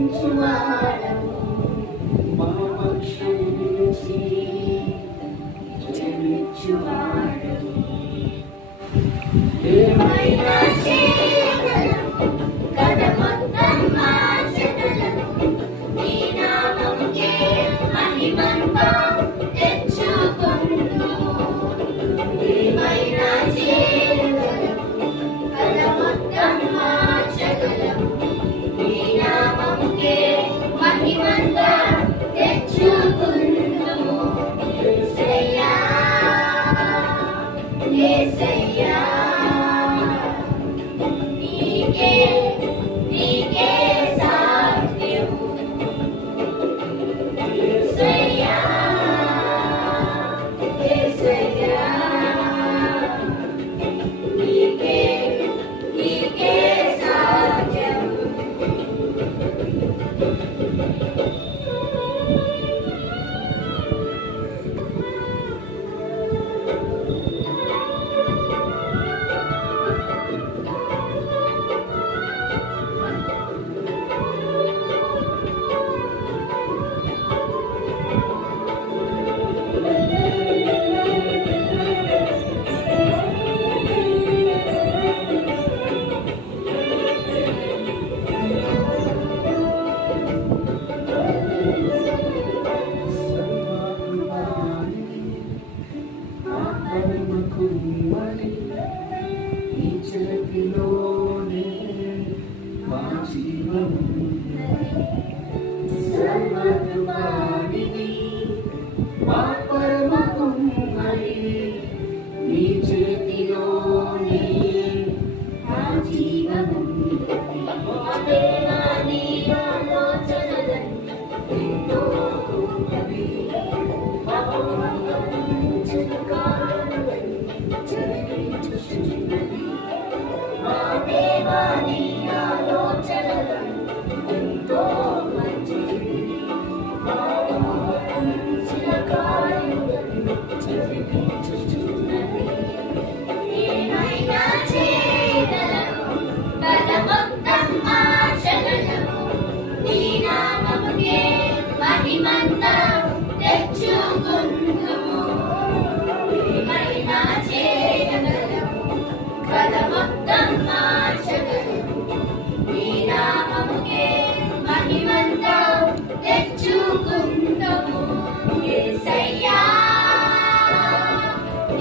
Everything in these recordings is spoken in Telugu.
హెచ్చించువాడవు మా పక్షం నిలిచి జయించువాడవు. ఏమైనా చేయగలవు కథ మొత్తం మార్చగలవు నీ నామముకే మహిమంతా తెచ్చుకొను. ఏమైనా చేయగలవు కథ మొత్తం మార్చగలవు నీ నామముకే మహిమంతా తెచ్చుకొను. యేసయ్యా యేసయ్యా నీకే నీకే సాధ్యము. యేసయ్యా యేసయ్యా నీకే నీకే సాధ్యము. ఈ చేతిలోనే మా జీవమున్నది. సర్వకృపానిధి మా పరమ కుమ్మరి నీ చేతిలోనే మా జీవమున్నది. మా దేవా నీ ఆలోచనలన్నీ ఎంతో గొప్పవి. మా దేవా నీ ఆలోచనలు ఎంతో మంచివి. మా ఊహించిన కార్యములను జరిగించుచున్నవి. ఏమైనా చేయగలవు కథ మొత్తం మార్చగలవు నీ నామముకే మహిమంతా తెచ్చుకొందుము. ఏమైనా చేయగలవు కథ మొత్తం మార్చగలవు నీ నామముకే మహిమంతా తెచ్చుకొందుము. యేసయ్యా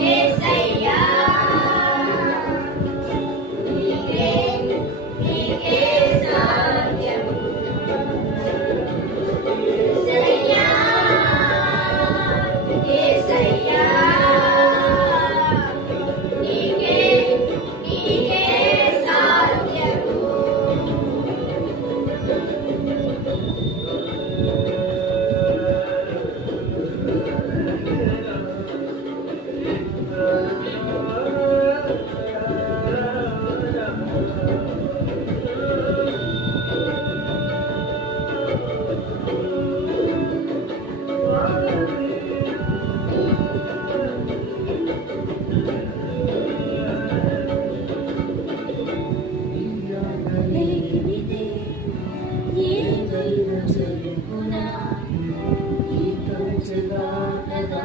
యేసయ్యా నీకే నీకే సాధ్యము. యేసయ్యా యేసయ్యా నీకే నీకే సాధ్యము. లేనిదే ఏదైనా జరుగునా ఈ కంచె దాటగా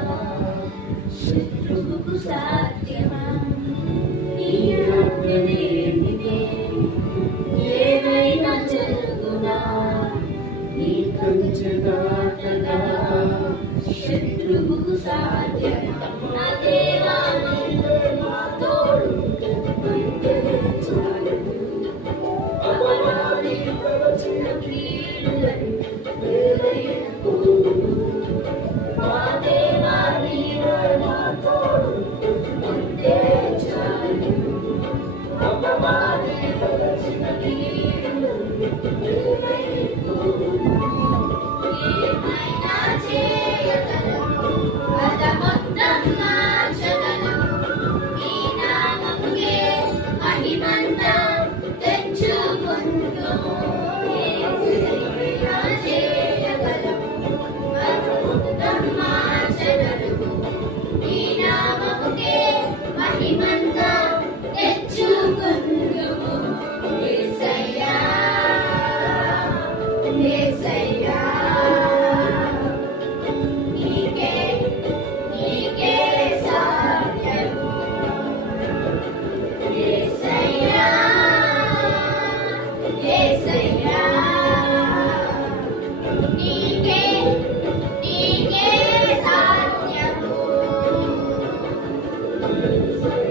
శత్రువుకు సాధ్యమా. నీ ఆజ్ఞ లేనిదే ఏదైనా జరుగునా ఈ కంచె దాటగా శత్రువుకు సాధ్యమా. నా దేవా నీవే మా తోడుంటే చాలు. అపవాది ప్రవచన కీడులన్నీ వేరైన పోవును. మా దేవా నీవే మా తోడుంటే చాలు. అపవాది ప్రవచన కీడులన్నీ వేరైన పోవును. ఏమైనా చేయగలవు కథ Thank you.